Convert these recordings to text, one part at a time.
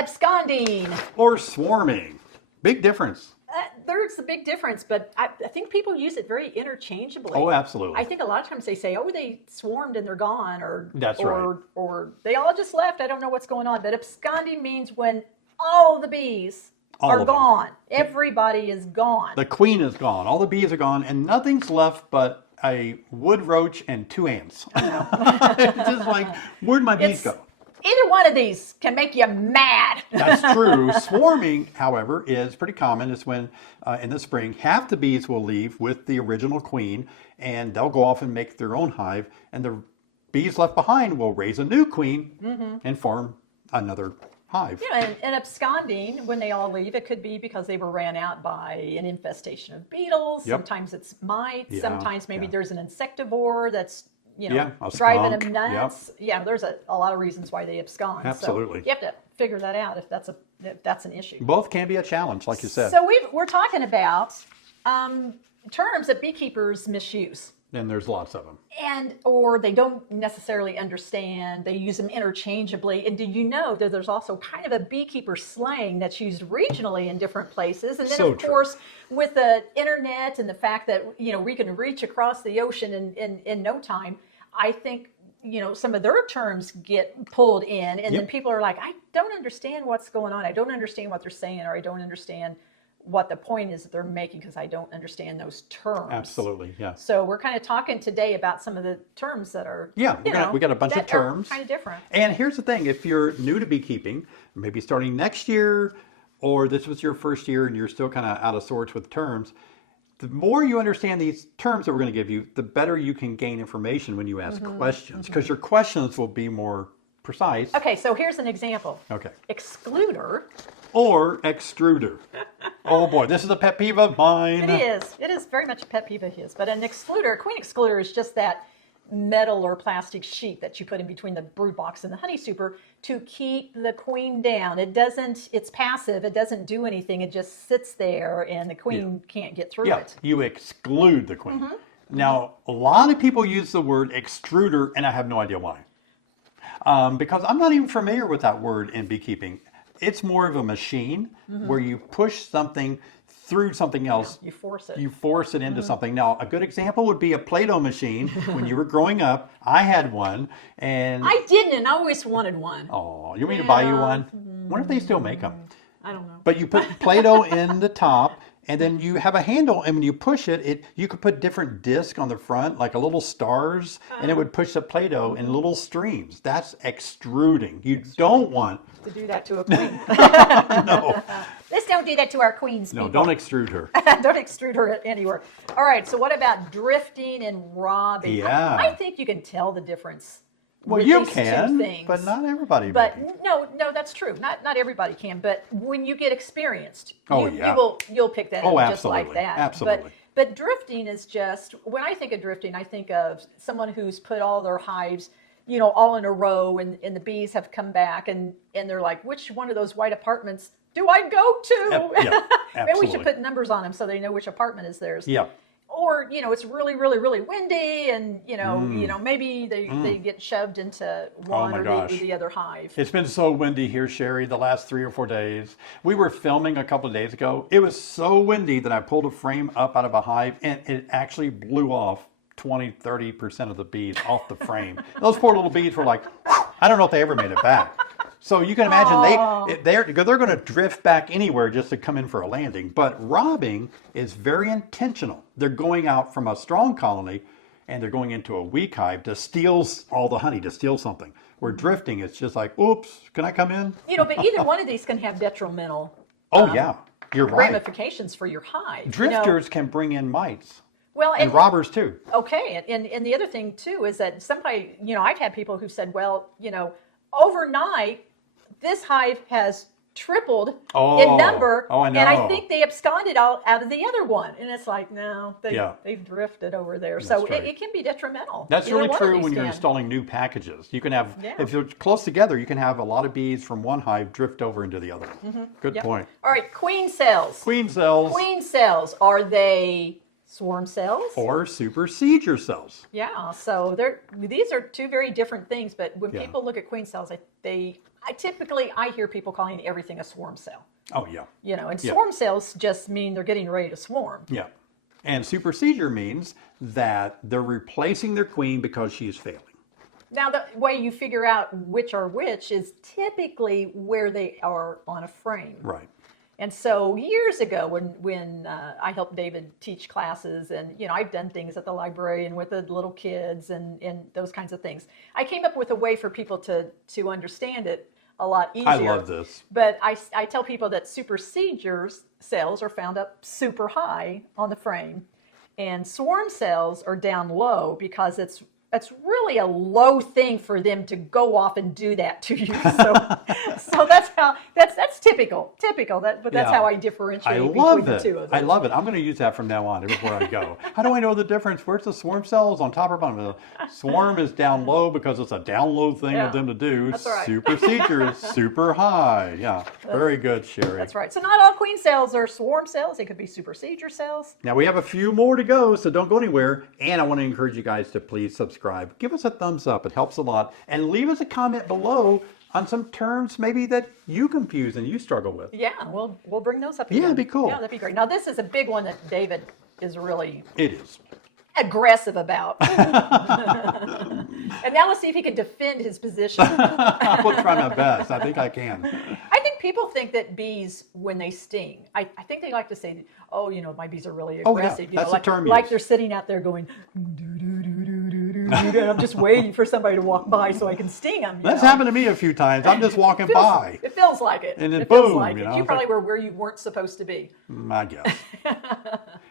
Absconding. Or swarming. Big difference. There's a big difference, but I think people use it very interchangeably. Oh, absolutely. I think a lot of times they say, oh, they swarmed and they're gone, or That's right. Or they all just left. I don't know what's going on. But absconding means when all the bees are gone. Everybody is gone. The queen is gone. All the bees are gone, and nothing's left but a wood roach and 2 ants. It's just like, where'd my bees go? Either one of these can make you mad. That's true. Swarming, however, is pretty common. It's when in the spring, half the bees will leave with the original queen, and they'll go off and make their own hive, and the bees left behind will raise a new queen and form another hive. Yeah, and absconding, when they all leave, it could be because they were ran out by an infestation of beetles. Yep. Sometimes it's mites. Yeah, sometimes maybe there's an insectivore that's a driving skunk. them nuts. Yep. Yeah, there's a lot of reasons why they abscond. Absolutely. So you have to figure that out if that's an issue. Both can be a challenge, like you said. So we're talking about terms that beekeepers misuse. And there's lots of them. Or they don't necessarily understand. They use them interchangeably. And did you know that there's also kind of a beekeeper slang that's used regionally in different places? And then, So of course, with the internet and the fact that, we can reach across the ocean in no time, I think, some of their terms get pulled in. And then people are like, I don't understand what's going on. I don't understand what they're saying, or I don't understand what the point is that they're making because I don't understand those terms. Absolutely, yeah. So we're kind of talking today about some of the terms that are, we got a bunch of terms. Kind of different. And here's the thing, if you're new to beekeeping, maybe starting next year, or this was your first year and you're still kind of out of sorts with terms, the more you understand these terms that we're going to give you, the better you can gain information when you ask questions, because your questions will be more precise. Okay, so here's an example. Okay. Excluder. Or extruder. Oh boy, this is a pet peeve of mine. It is. It is very much a pet peeve of his. But an excluder, a queen excluder, is just that metal or plastic sheet that you put in between the brood box and the honey super to keep the queen down. It's passive. It doesn't do anything. It just sits there and the queen can't get through it. You exclude the queen. Now, a lot of people use the word extruder, and I have no idea why. Because I'm not even familiar with that word in beekeeping. It's more of a machine where you push something through something else. You force it. You force it into something. Now, a good example would be a Play-Doh machine. When you were growing up, I had one. And I didn't. I always wanted one. Oh, you want me to buy you one? Wonder if they still make them. I don't know. But you put Play-Doh in the top, and then you have a handle, and when you push it, you could put different discs on the front, like a little stars, and it would push the Play-Doh in little streams. That's extruding. You don't want to do that to a queen. No. Let's don't do that to our queens. No, people. don't extrude her. Don't extrude her anywhere. All right, so what about drifting and robbing? Yeah. I think you can tell the difference. Well, you can, but not everybody. But no, that's true. Not everybody can. But when you get experienced, you'll pick that up just like that. Absolutely. But drifting is just, when I think of drifting, I think of someone who's put all their hives, all in a row, and the bees have come back, and they're like, which one of those white apartments do I go to? Yeah, Maybe we should put numbers on them so they know which apartment is theirs. Yeah. Or, it's really, really, really windy, and, maybe they get shoved into one or the other hive. It's been so windy here, Sherry, the last 3 or 4 days. We were filming a couple of days ago. It was so windy that I pulled a frame up out of a hive, and it actually blew off 20-30% of the bees off the frame. Those poor little bees were like, whew, I don't know if they ever made it back. So you can imagine they're going to drift back anywhere just to come in for a landing. But robbing is very intentional. They're going out from a strong colony, and they're going into a weak hive to steal all the honey, to steal something. Where drifting, it's just like, oops, can I come in? But either one of these can have detrimental you're right. ramifications for your hive. Drifters can bring in mites. Well, and robbers too. Okay, and the other thing too is that somebody, I've had people who said, well, overnight, this hive has tripled in number, and I think they absconded out of the other one. And it's like, no, they've drifted over there. That's so right. it can be detrimental. That's Either really true when you're installing new packages. You can have, if you're close together, you can have a lot of bees from one hive drift over into the other one. Good point. All right, queen cells. Queen cells. Queen cells, are they swarm cells? Or supersedure cells. Yeah, so these are two very different things, but when people look at queen cells, they I hear people calling everything a swarm cell. Oh, yeah. You know, and Yeah. swarm cells just mean they're getting ready to swarm. Yeah. And supersedure means that they're replacing their queen because she is failing. Now, the way you figure out which are which is typically where they are on a frame. Right. And so years ago, when I helped David teach classes, and I've done things at the library and with the little kids and those kinds of things, I came up with a way for people to understand it a lot easier. I love this. But I tell people that supersedure cells are found up super high on the frame, and swarm cells are down low because it's really a low thing for them to go off and do that to you. So that's typical. But that's how I differentiate between the two of them. I love it. I'm going to use that from now on everywhere I go. How do I know the difference? Where's the swarm cells, on top or bottom? The swarm is down low because it's a down low thing of them to do. That's right. Supersedure is super high. Yeah, very good, Sherry. That's right. So not all queen cells are swarm cells. It could be supersedure cells. Now we have a few more to go, so don't go anywhere. And I want to encourage you guys to please subscribe. Give us a thumbs up. It helps a lot. And leave us a comment below on some terms maybe that you confuse and you struggle with. Yeah, we'll bring those up again. Yeah, it'd be cool. Yeah, that'd be great. Now this is a big one that David is really aggressive about. And now let's see if he can defend his position. I will try my best. I think I can. I think people think that bees, when they sting, I think they like to say, oh, my bees are really aggressive. Oh, yeah. That's the term like used. they're sitting out there going, and I'm just waiting for somebody to walk by so I can sting them. That's happened to me a few times. I'm just walking by. It feels like it. And then it feels boom, like it. You probably were where you weren't supposed to be. I guess.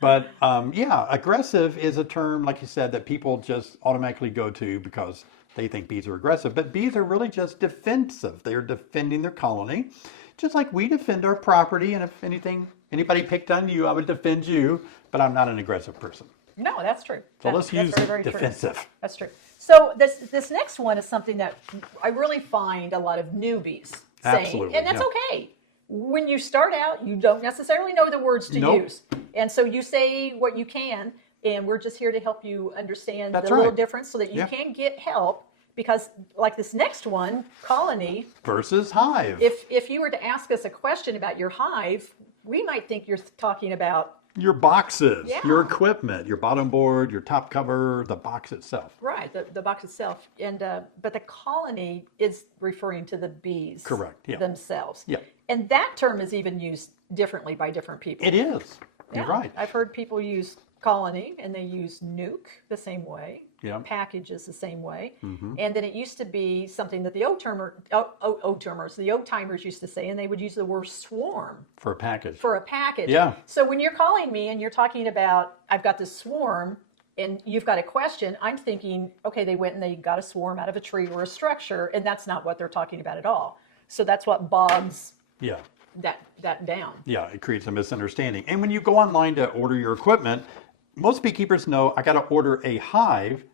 But yeah, aggressive is a term, like you said, that people just automatically go to because they think bees are aggressive. But bees are really just defensive. They're defending their colony, just like we defend our property. And if anybody picked on you, I would defend you. But I'm not an aggressive person. No, that's true. So let's use very defensive. True. That's true. So this next one is something that I really find a lot of newbies saying. Absolutely, And that's okay. When you start out, you don't necessarily know the words to use. And so you say what you can, and we're just here to help you understand the little difference so that you can get help. Because like this next one, colony versus hive. If you were to ask us a question about your hive, we might think you're talking about your boxes, your equipment, your bottom board, your top cover, the box itself. Right, the box itself. And but the colony is referring to the bees themselves. Yeah. And that term is even used differently by different people. It is. You're right. I've heard people use colony and they use nuke the same way. Yeah. Packages the same way. Mm-hmm. And then it used to be something that the the old timers used to say, and they would use the word swarm. For a package. For a package. Yeah. So when you're calling me and you're talking about, I've got this swarm and you've got a question, I'm thinking, okay, they went and they got a swarm out of a tree or a structure, and that's not what they're talking about at all. So that's what bogs that down. Yeah, it creates a misunderstanding. And when you go online to order your equipment, most beekeepers know I got to order a hive,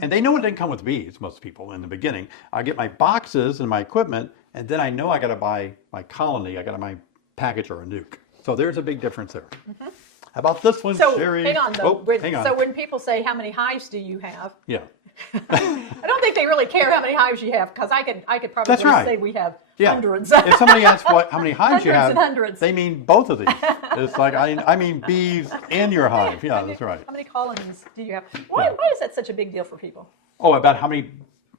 and they know it didn't come with bees, most people in the beginning. I get my boxes and my equipment, and then I know I got to buy my colony, I got to buy package or a nuke. So there's a big difference there. Mm-hmm. How about this one, Sherry? Hang on, though. Hang on. So when people say, how many hives do you have? Yeah. I don't think they really care how many hives you have, because I could probably say we have hundreds. If somebody asks how many hives you have, hundreds. They mean both of these. It's like, I mean bees in your hive. Yeah, that's right. How many colonies do you have? Why is that such a big deal for people? Oh, about how many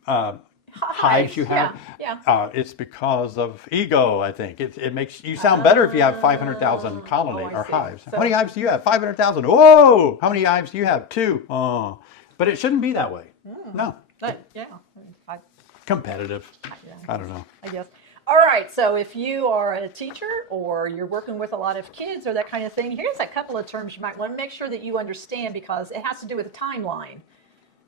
hives you have? Yeah. It's because of ego, I think. It makes you sound better if you have 500,000 colony or hives. So, how many hives do you have? 500,000. Whoa! How many hives do you have? 2. Oh. But it shouldn't be that way. No. Competitive. I don't know. I guess. All right, so if you are a teacher or you're working with a lot of kids or that kind of thing, here's a couple of terms you might want to make sure that you understand, because it has to do with a timeline.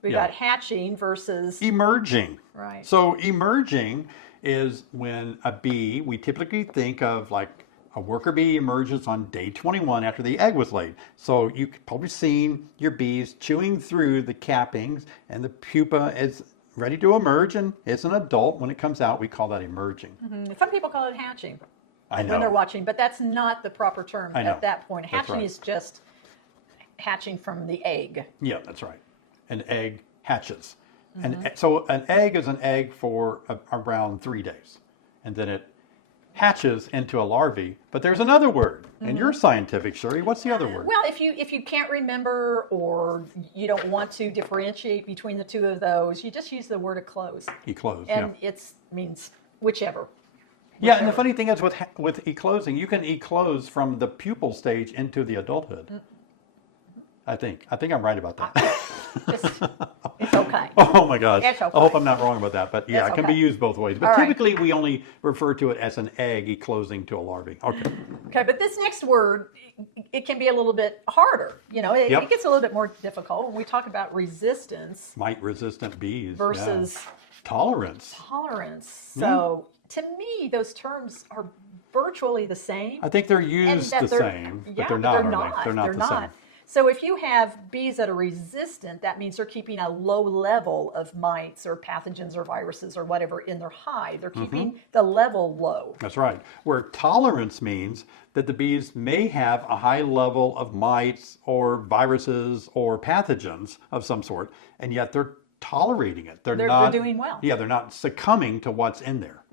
We've got hatching versus emerging. Right. So emerging is when a bee, we typically think of like a worker bee emerges on day 21 after the egg was laid. So you've probably seen your bees chewing through the cappings, and the pupa is ready to emerge, and it's an adult. When it comes out, we call that emerging. Mm-hmm. Some people call it hatching. I know. When they're watching, but that's not the proper term at that point. Hatching is just hatching from the egg. Yeah, that's right. An egg hatches. Mm-hmm. And so an egg is an egg for around 3 days. and then it hatches into a larvae. But there's another word, and you're scientific, Sherry. What's the other word? Well, if you can't remember or you don't want to differentiate between the two of those, you just use the word eclose. Eclose, And yeah. it means whichever. Yeah, and the funny thing is with eclosing, you can eclose from the pupal stage into the adulthood. I think I'm right about that. It's okay. Oh my gosh. It's okay. I hope I'm not wrong about that, but yeah, It's it can be okay. used both ways. But All right. typically we only refer to it as an egg eclosing to a larvae. Okay. Okay, but this next word, it can be a little bit harder. You know, it gets a little bit more difficult when we talk about resistance Mite-resistant bees. versus tolerance. tolerance. So to me, those terms are virtually the same. I think they're used that the they're- same, yeah, but they're but not, they're are not. they? They're not They're the not. same. So if you have bees that are resistant, that means they're keeping a low level of mites or pathogens or viruses or whatever in their hive. They're keeping the level low. That's right. Where tolerance means that the bees may have a high level of mites or viruses or pathogens of some sort, and yet they're tolerating it. They're not doing well. Yeah, they're not succumbing to what's in there.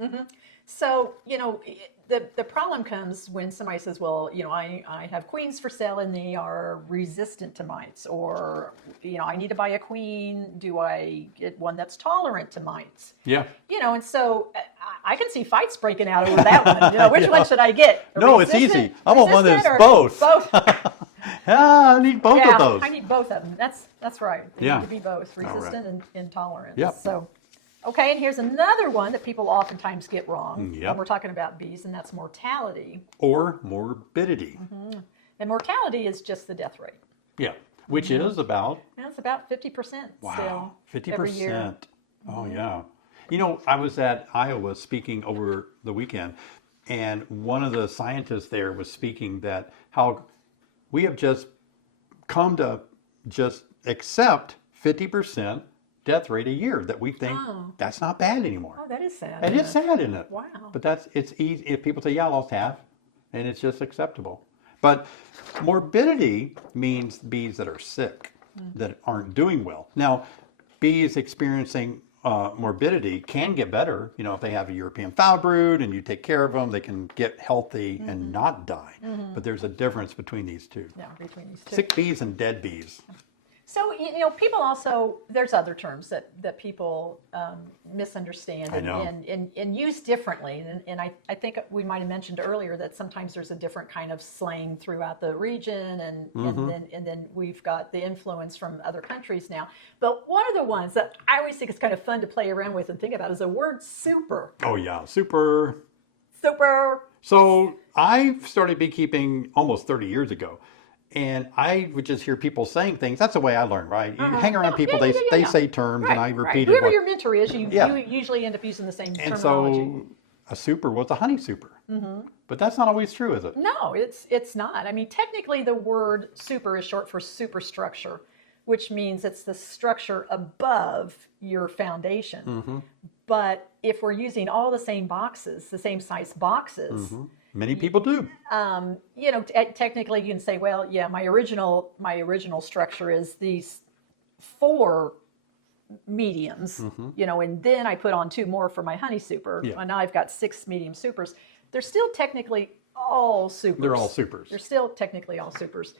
So, you know, the problem comes when somebody says, well, you know, I have queens for sale and they are resistant to mites, or, you know, I need to buy a queen. Do I get one that's tolerant to mites? Yeah. You know, and so I can see fights breaking out over that one. You know, which one should I get? No, it's Resistant- easy. I want one that's resistant or both. Both. Yeah, I need both of those. I need both of them. That's right. They Yeah. need to be both, All right. resistant and intolerant. Yep. So, okay, and here's another one that people oftentimes get wrong Yep. when we're talking about bees, and that's mortality. Or morbidity. And mortality is just the death rate. Yeah. Which is about, And it's about 50% wow, still every year. 50%. Oh, yeah. You know, I was at Iowa speaking over the weekend, and one of the scientists there was speaking that how we have just come to just accept 50% death rate a year, that we think that's not bad anymore. Oh, that is sad. And isn't it's it? sad, isn't it? Wow. But it's easy if people say, yeah, I lost half, and it's just acceptable. But morbidity means bees that are sick, that aren't doing well. Now, bees experiencing morbidity can get better. You know, if they have a European foul brood and you take care of them, they can get healthy and not die. But there's a difference between these two. Yeah, between these two. Sick bees and dead bees. So, you know, people also, there's other terms that people misunderstand I know. and use differently. And I think we might have mentioned earlier that sometimes there's a different kind of slang throughout the region, and then we've got the influence from other countries now. But one of the ones that I always think is kind of fun to play around with and think about is the word super. Oh, yeah, super. Super. So I started beekeeping almost 30 years ago. And I would just hear people saying things. That's the way I learn, right? You hang around people, Yeah. they say terms, and I repeat Whoever it. your mentor is, you usually end up using the same And terminology. so a super was a honey super. But that's not always true, is it? No, it's not. I mean, technically the word super is short for superstructure, which means it's the structure above your foundation. But if we're using all the same boxes, the same size boxes, Many people do. you know, technically you can say, well, yeah, my original structure is these 4 mediums, you know, and then I put on 2 more for my honey super, Yeah. and now I've got 6 medium supers. They're still technically all supers. They're all supers. They're still technically all supers.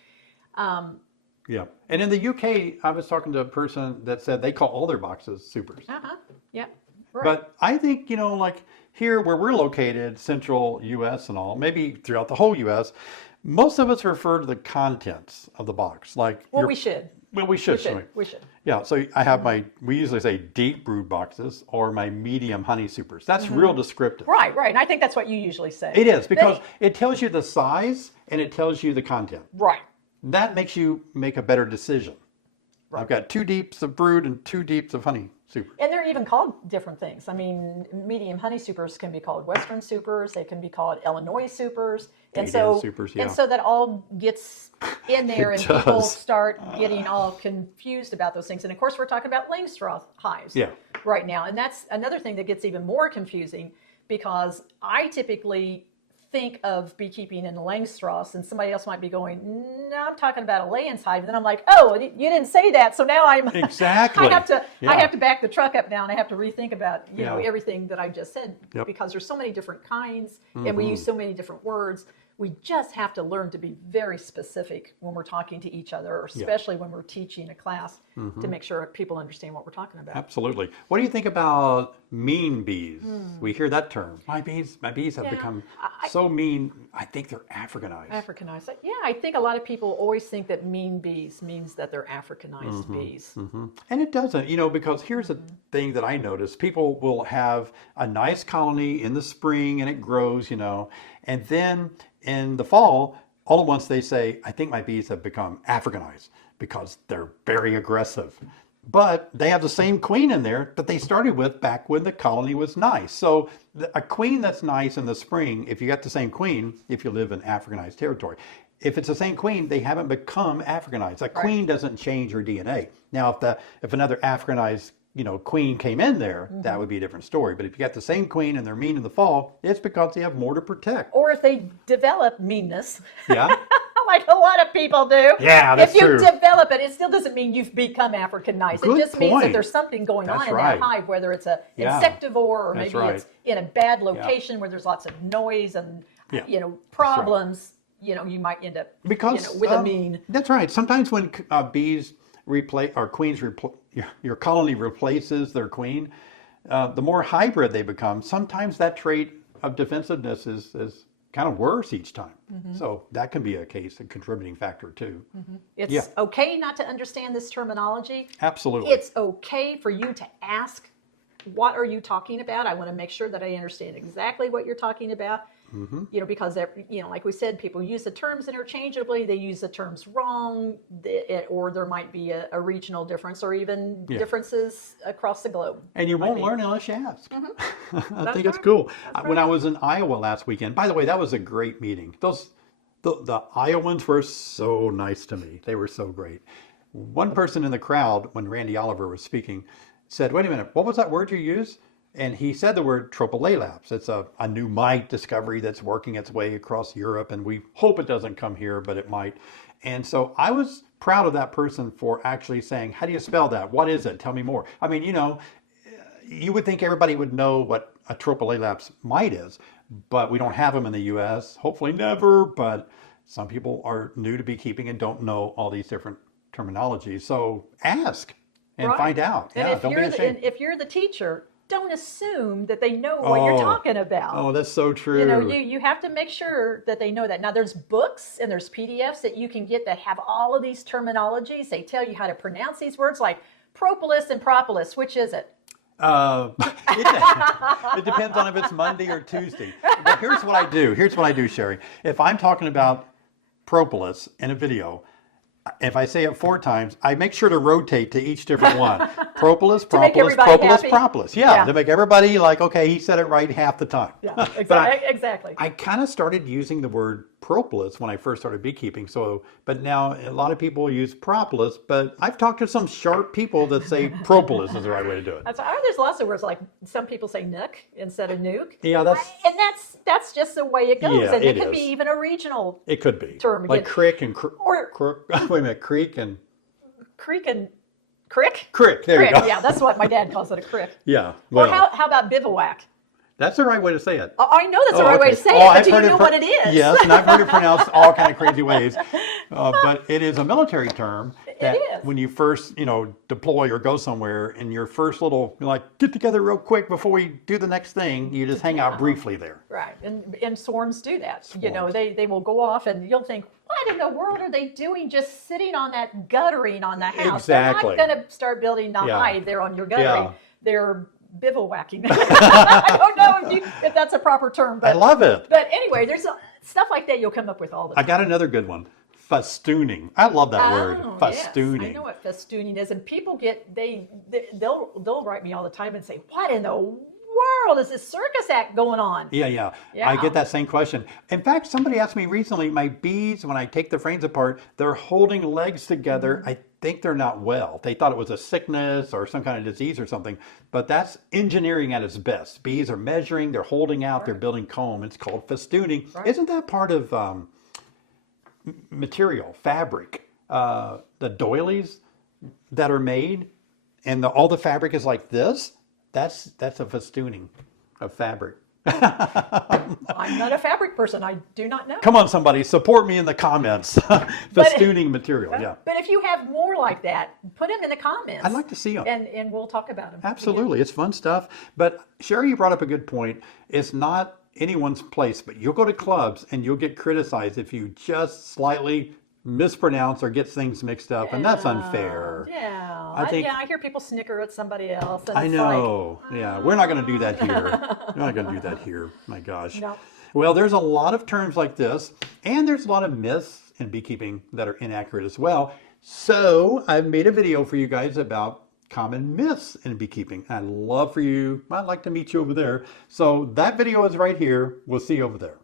Yeah. And in the UK, I was talking to a person that said they call all their boxes supers. Yeah. Right. But I think, you know, like here where we're located, central U.S. and all, maybe throughout the whole U.S., most of us refer to the contents of the box. Like, well, we should. Well, we should. We should. Yeah, so I have we usually say deep brood boxes or my medium honey supers. That's real descriptive. Right. And I think that's what you usually say. It is, because it tells you the size and it tells you the content. Right. That makes you make a better decision. Right. I've got 2 deeps of brood and 2 deeps of honey supers. And they're even called different things. I mean, medium honey supers can be called Western supers. They can be called Illinois supers. And so, supers, yeah. and so that all gets in there, It and people does. start getting all confused about those things. And of course, we're talking about Langstroth hives Yeah. right now. And that's another thing that gets even more confusing, because I typically think of beekeeping in Langstroth, and somebody else might be going, no, I'm talking about a Layens hive. And then I'm like, oh, you didn't say that. So now I'm Exactly. I have to back the truck up now, and I have to rethink about everything that I just said, because there's so many different kinds, and we use so many different words. We just have to learn to be very specific when we're talking to each other, or especially when we're teaching a class, to make sure people understand what we're talking about. Absolutely. What do you think about mean bees? We hear that term. My bees have become so mean. I think they're Africanized. Africanized. Yeah, I think a lot of people always think that mean bees means that they're Africanized bees. And it doesn't, because here's the thing that I notice. People will have a nice colony in the spring and it grows, and then in the fall, all at once they say, I think my bees have become Africanized because they're very aggressive. But they have the same queen in there that they started with back when the colony was nice. So a queen that's nice in the spring, if you got the same queen, if you live in Africanized territory, if it's the same queen, they haven't become Africanized. A queen doesn't change her DNA. Now, if another Africanized queen came in there, that would be a different story. But if you got the same queen and they're mean in the fall, it's because they have more to protect. Or if they develop meanness. Yeah. Like a lot of people do. Yeah, that's true. If you develop it, it still doesn't mean you've become Africanized. Good it just means point. that there's something going on in right. that hive, whether it's an insectivore or That's maybe right. it's in a bad location where there's lots of noise and problems. You might end up with a mean. That's right. Sometimes when bees replace or queens your colony replaces their queen, the more hybrid they become, sometimes that trait of defensiveness is kind of worse each time. So that can be a contributing factor too. It's okay not to understand this terminology. Absolutely. It's okay for you to ask, what are you talking about? I want to make sure that I understand exactly what you're talking about. Because like we said, people use the terms interchangeably. They use the terms wrong, or there might be a regional difference, or even differences across the globe. And you won't learn unless you ask. I think it's cool. When I was in Iowa last weekend, by the way, that was a great meeting. The Iowans were so nice to me. They were so great. One person in the crowd, when Randy Oliver was speaking, said, "Wait a minute, what was that word you used?" And he said the word tropolalaps. It's a new mite discovery that's working its way across Europe, and we hope it doesn't come here, but it might. And so I was proud of that person for actually saying, how do you spell that? What is it? Tell me more. I mean, you would think everybody would know what a tropolalaps mite is, but we don't have them in the U.S. Hopefully never, but some people are new to beekeeping and don't know all these different terminologies. So ask and find out. And don't be ashamed. if you're the teacher, don't assume that they know what you're talking about. Oh, that's so true. You have to make sure that they know that. Now, there's books and there's PDFs that you can get that have all of these terminologies. They tell you how to pronounce these words, like propolis and propolis. Which is it? It depends on if it's Monday or Tuesday. But here's what I do, Sherry. If I'm talking about propolis in a video, if I say it 4 times, I make sure to rotate to each different one. Propolis, propolis, propolis, propolis. Yeah, to make everybody like, okay, he said it right half the time. Yeah, exactly. I kind of started using the word propolis when I first started beekeeping. But now a lot of people use propolis, but I've talked to some sharp people that say propolis is the right way to do it. There's lots of words, like some people say nook instead of nuke. Yeah, that's just the way it goes. Yeah, and it could be even a regional It could be. term. Like crick and wait a minute, creek and... Creek and... Crick? Crick, there you go. Yeah, that's what my dad calls it, a crick. Yeah. Well, or how about bivouac? That's the right way to say it. I know that's the right way to say it, but do you know what it is? Yes, and I've heard it pronounced all kind of crazy ways. But it is a military term that when you first, deploy or go somewhere, and your first little, get together real quick before we do the next thing, you just hang out briefly there. Right, and swarms do that. They will go off, and you'll think, what in the world are they doing just sitting on that guttering on the house? Exactly. They're not going to start building the hive there on your guttering. Yeah. They're bivouacking. I don't know if that's a proper term. But, I love it. But anyway, there's stuff like that you'll come up with all the time. I got another good one. Festooning. I love that word. Festooning. Yes, I know what festooning is, and people they'll write me all the time and say, "What in the world is this circus act going on? Yeah. Yeah. I get that same question. In fact, somebody asked me recently, my bees, when I take the frames apart, they're holding legs together. I think they're not well. They thought it was a sickness or some kind of disease or something, but that's engineering at its best. Bees are measuring, they're holding out, they're building comb. It's called festooning. Right. Isn't that part of material, fabric, the doilies that are made, and all the fabric is like this? That's a festooning of fabric. I'm not a fabric person. I do not know. Come on, somebody, support me in the comments. Festooning material, yeah. But if you have more like that, put them in the comments. I'd like to see them. And we'll talk about them. Absolutely, it's fun stuff. But Sherry, you brought up a good point. It's not anyone's place, but you'll go to clubs and you'll get criticized if you just slightly mispronounce or get things mixed up, and that's unfair. Yeah. I hear people snicker at somebody else. And I it's know. Yeah, we're not going to do that here. We're not going to do that here. My gosh. No. Well, there's a lot of terms like this, and there's a lot of myths in beekeeping that are inaccurate as well. So I've made a video for you guys about common myths in beekeeping. I'd like to meet you over there. So that video is right here. We'll see you over there.